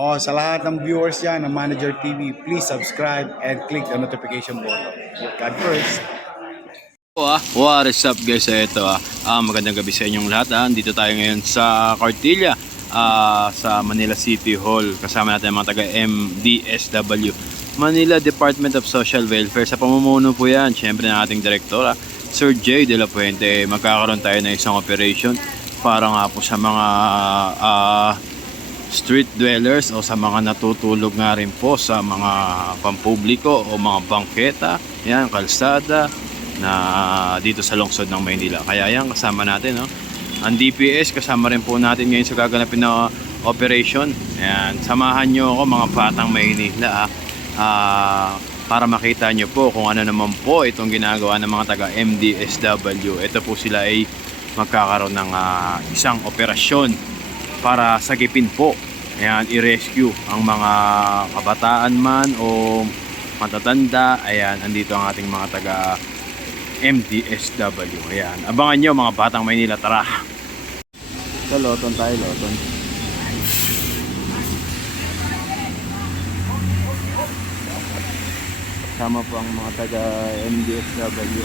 Oh, sa lahat ng viewers yan ng Manager TV, please subscribe and click the notification button. God first. What is up guys? Ito magandang gabi sa inyong lahat. Dito tayo ngayon sa Cartilla, sa Manila City Hall. Kasama natin ang mga taga MDSW, Manila Department of Social Welfare. Sa pamumuno po yan, syempre ng ating direktor, Sir J. De La Puente. Magkakaroon tayo ng isang operation para nga po sa mga street dwellers o sa mga natutulog nga rin po sa mga pampubliko o mga bangketa, yan, kalsada na dito sa lungsod ng Maynila. Kaya yan, kasama natin, no? Ang DPS, kasama rin po natin ngayon sa gaganapin na operation. Ayan, samahan nyo ako mga batang Maynila, para makita nyo po kung ano naman po itong ginagawa ng mga taga MDSW. Ito po sila ay magkakaroon ng isang operasyon para sagipin po, ayan, i-rescue ang mga kabataan man o matatanda. Ayan, andito ang ating mga taga MDSW. Ayan, abangan nyo mga batang Maynila, tara. Sa Loton tayo, Loton. Kasama po ang mga taga MDSW.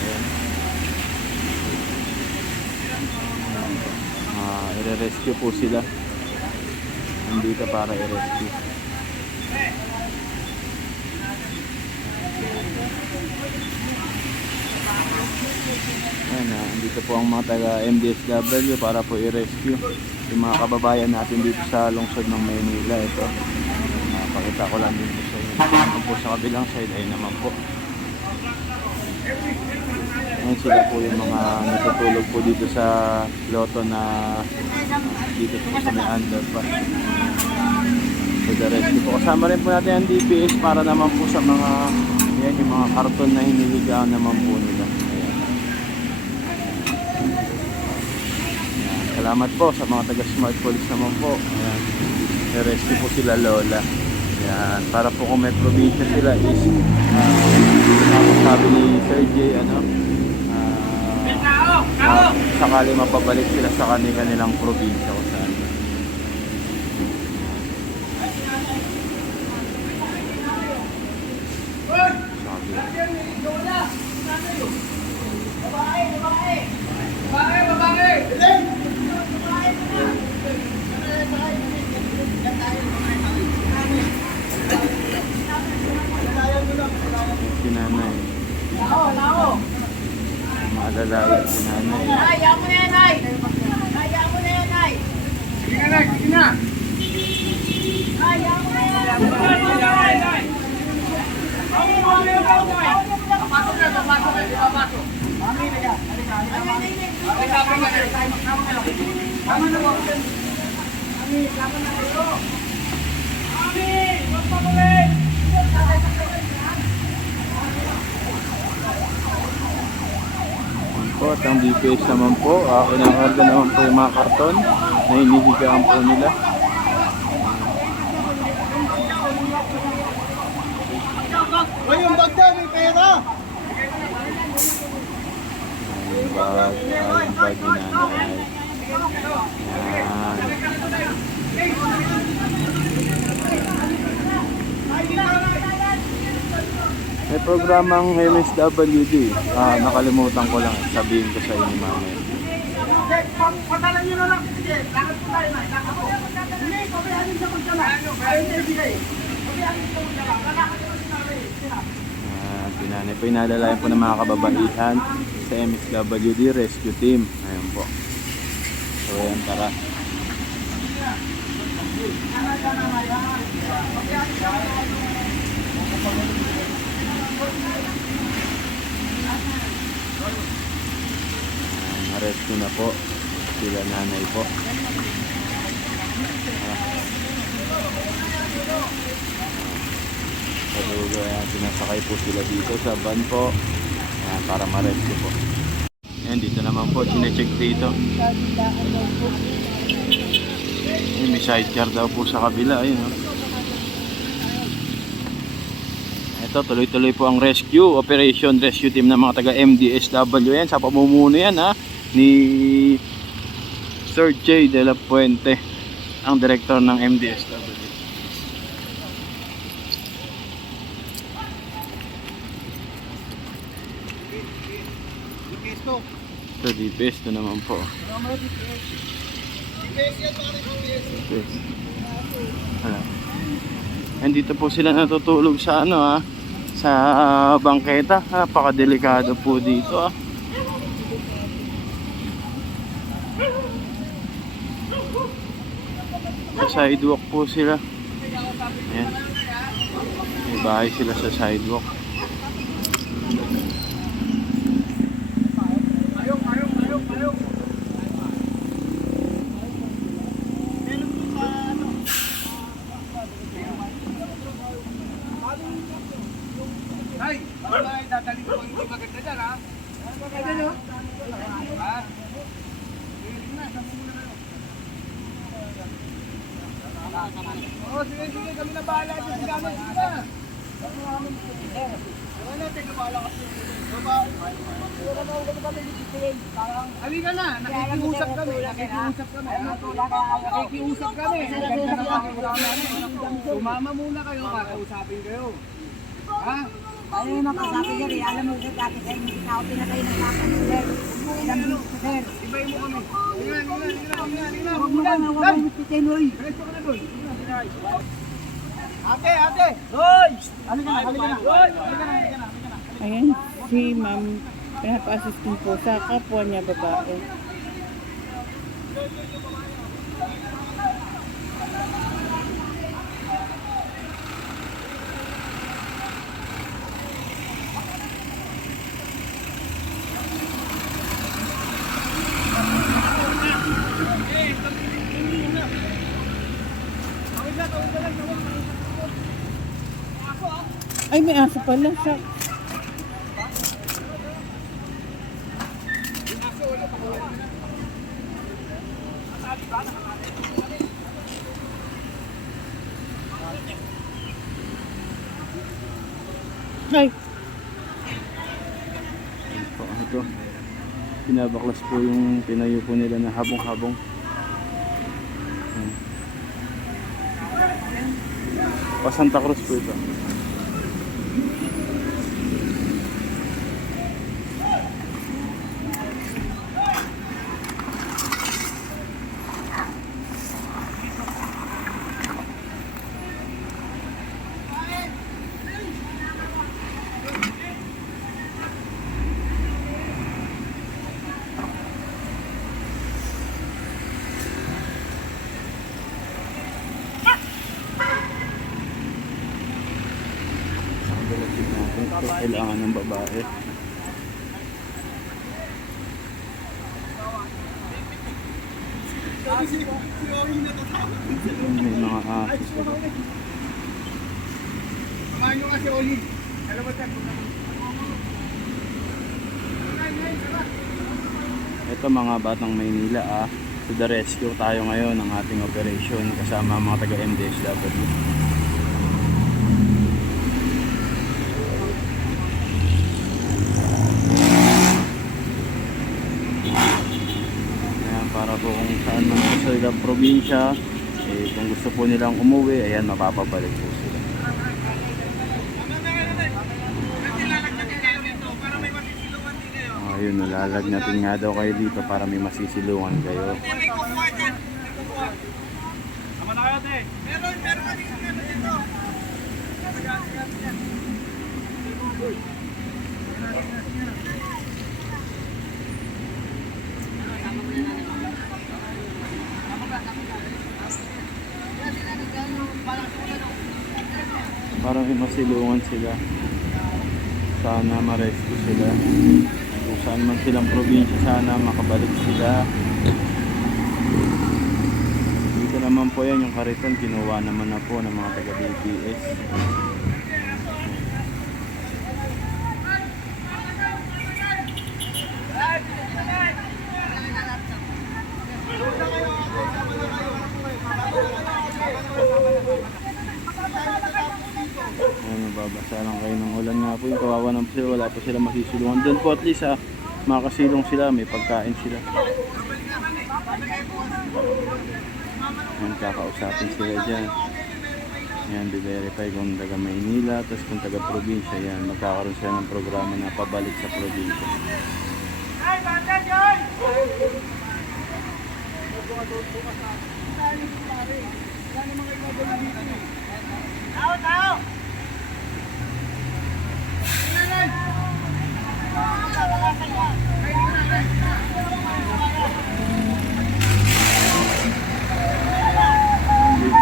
I-rescue po sila. Nandito para i-rescue. Ayan, andito po ang mga taga MDSW para po i-rescue yung mga kababayan natin dito sa lungsod ng Maynila. Ito, pakita ko lang dito sa inyo. Naman po sa kabilang side ay naman po. Ayan sila po yung mga natutulog po dito sa loto na dito po sa may underpass. So the rescue po. Kasama rin po natin ang DPS para naman po sa mga, yan, yung mga karton na hinihigaan naman po nila. Ayan. Ayan. Salamat po sa mga taga Smart Police naman po. Ayan. I-rescue po sila Lola. Ayan. Para po kung may probinsya sila is sabi ni Sir J, sakali mapabalik sila sa kanilang probinsya o saan. Sinanay. Maalala yung sinanay. Ayaw mo na yan, ay! Ayaw mo na yan, ay! Sige na, sige na. Ayaw mo na yan! Papasok na, papasok. Mami na yan. Tama na po. Mami, tama na kayo. Mami, wag pa ulit. Po, at ang DPS naman po, kinakarga naman po yung mga karton na hinihigaan po nila. Uy, yung bag daw, may pera. Yung bag ni nanay. Yan. May programang MSWD. Nakalimutan ko lang. Sabihin ko sa inyo mamaya. Patalan nyo na lang. Sige, lakad po tayo na. Lakad po. Hindi, pabayaan sa magdala. Ayaw niya ibigay. Pabayaan sa magdala. Lalakad nyo si nanay. Pinanay po, inalalayan po ng mga kababaihan sa MSWD Rescue Team. Ayun po. So ayan, tara. Rescue na po sila nanay po. Saludo, ayan, sinasakay po sila dito sa van po, ayan, para ma-rescue po. Ayan, dito naman po, sinecheck dito. Ayan, may sidecar daw po sa kabila. Ayun, ito, tuloy-tuloy po ang rescue operation, rescue team ng mga taga MDSW. Yan, sa pamumuno yan ni Sir J. De La Puente, ang director ng MDSW. to. Ito, DPS to naman po. DPS yan, pare, DPS. DPS. Andito po sila natutulog sa ano sa bangketa. Napakadelikado po dito Sa sidewalk po sila. Ayan. May bahay sila sa sidewalk. Ay, dadali ko hindi maganda dyan, ha? Maganda nyo? Ha? Oo, sige, kami na bahala dyan. Sige na. Wala, teka bahala kasi. Halika na, nakikiusap kami. Sumama muna kayo, kakausapin kayo. Ha? Ayaw yung makasabi sir, alam mo sir, dati sa inyo, ako pinatay ng kakan sir. Ilang bilis ko sir. Ibay mo kami. Halika. Huwag mo kang huwag mo pitin, uy. Diretso ka na doon. Ate! Hoy! Halika na. Ayan, si ma'am, pinapa-assist din po sa kapwa niya babae. Ay, may aso pala siya. Ay, Ito. Pinabaklas po yung tinayo po nila na habong-habong. Pa Santa Cruz po ito. Ito kailangan ng babae. May mga aso sila. Samahan nyo nga si Oli. Ito mga batang Maynila to the rescue tayo ngayon ng ating operation kasama mga taga MDSW. Ayan, para po kung saan man po sa ilang probinsya, kung gusto po nilang umuwi, ayan, mapapabalik po sila. Ayun, nalalagnatin nga daw kayo dito para may masisilungan kayo. Para may masilungan sila. Sana ma-rescue sila. Kung saan man silang probinsya, sana makabalik sila. Dito naman po yan yung kariton, kinuha naman na po ng mga taga DPS. Babasa lang kayo ng ulan nga po yung kawawa naman sila, wala pa sila masisilungan. Doon po at least makasilong sila, may pagkain sila. Yan, kakausapin sila dyan. Yan, i-verify kung taga Maynila, tapos kung taga probinsya, yan, magkakaroon sila ng programa na pabalik sa probinsya.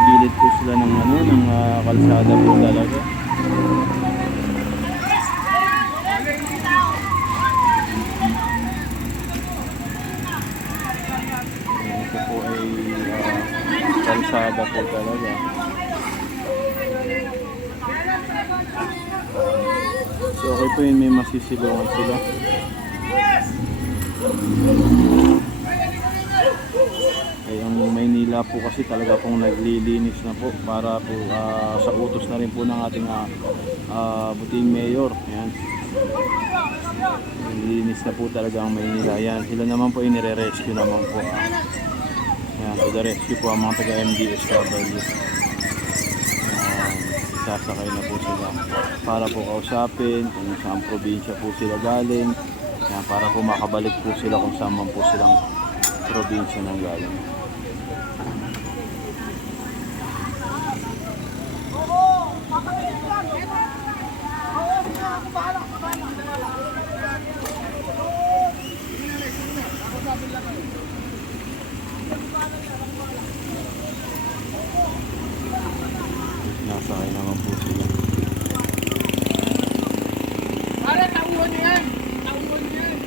Gilid po sila ng ano, ng kalsada po talaga. Ito po ay kalsada po talaga. So okay po yun, may masisilungan sila. Ay, ang Maynila po kasi talaga pong naglilinis na po para po sa utos na rin po ng ating buting mayor. Ayan. Naglilinis na po talaga ang Maynila. Ayan, sila naman po ay nire-rescue naman po. Ayan, so the rescue po ang mga taga-MDSW. Sasakay na po sila para po kausapin kung saan probinsya po sila galing. Ayan, para po makabalik po sila kung saan man po silang probinsya nang galing. Nasakay naman po sila. Para tauhan niyo yan. Tauhan niyo yan.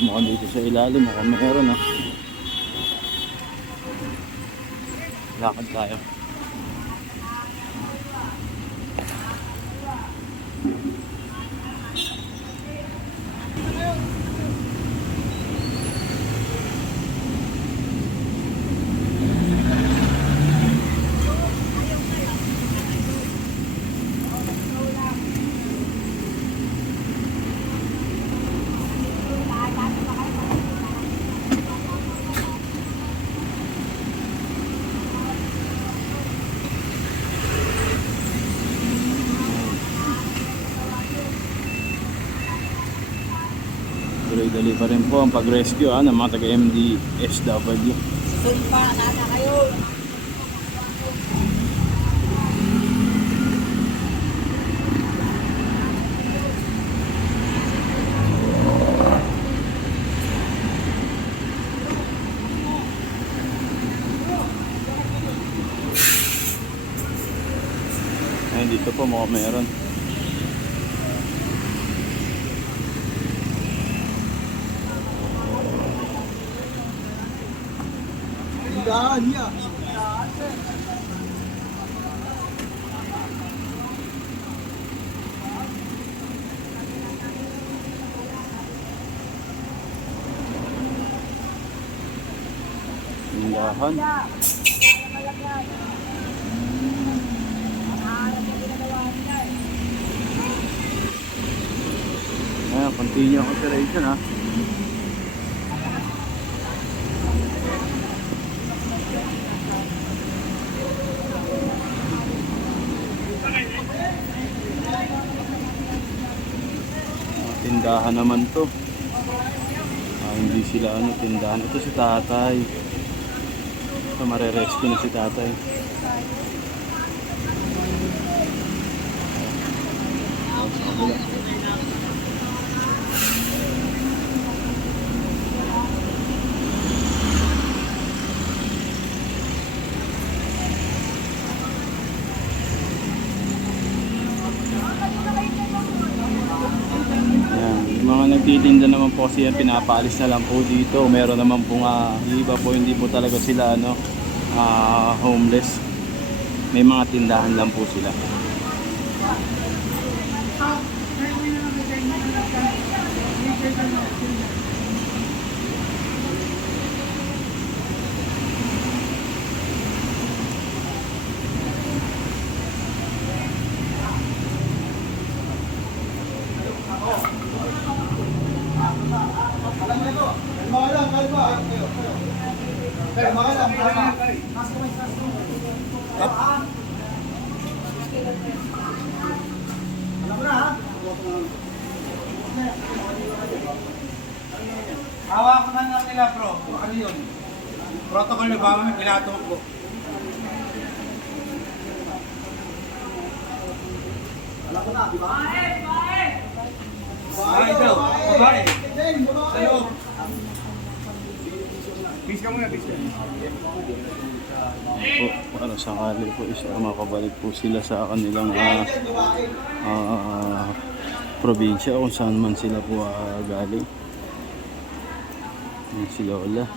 Mukhang dito sa ilalim, mukhang meron lakad tayo. Tuloy-tuloy pa rin po ang pag-rescue ng mga taga-MDSW. Sulpa, nana kayo. Ayun, dito po mukhang meron. Tindahan. Ayan, continue operation ha. Tindahan naman to. Hindi sila tindahan. Ito si tatay. Ito mare-rescue na si tatay. Nagtitinda naman po siya, pinapaalis na lang po dito. Meron naman po iba po, hindi po talaga sila homeless. May mga tindahan lang po sila. Hawak ko na nila bro. Ano yun? Protocol na ba may pilato ko? Alam ko na, di ba? Babae daw. Babae. Sa loob. Peace ka muna, peace ka. Po, para sakali po is makabalik po sila sa kanilang probinsya kung saan man sila po galing. Yan si Lola.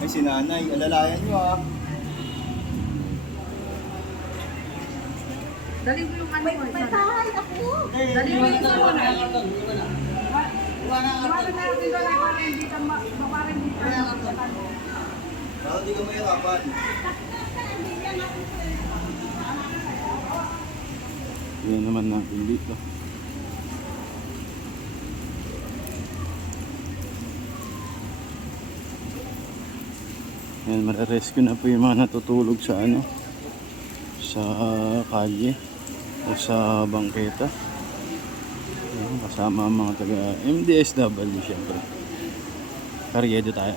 Ay, si nanay, alalayan nyo ah. Dali mo yung ano mo. May tahay ako. Dali mo yung ano mo. Iwanan na yung dito na para hindi ka maparang dito. Para di ka mahirapan. Yan naman natin dito. Yan, mare-rescue na po yung mga natutulog sa sa kalye o sa bangketa. Yan, kasama ang mga taga MDSW syempre. Karyedo tayo.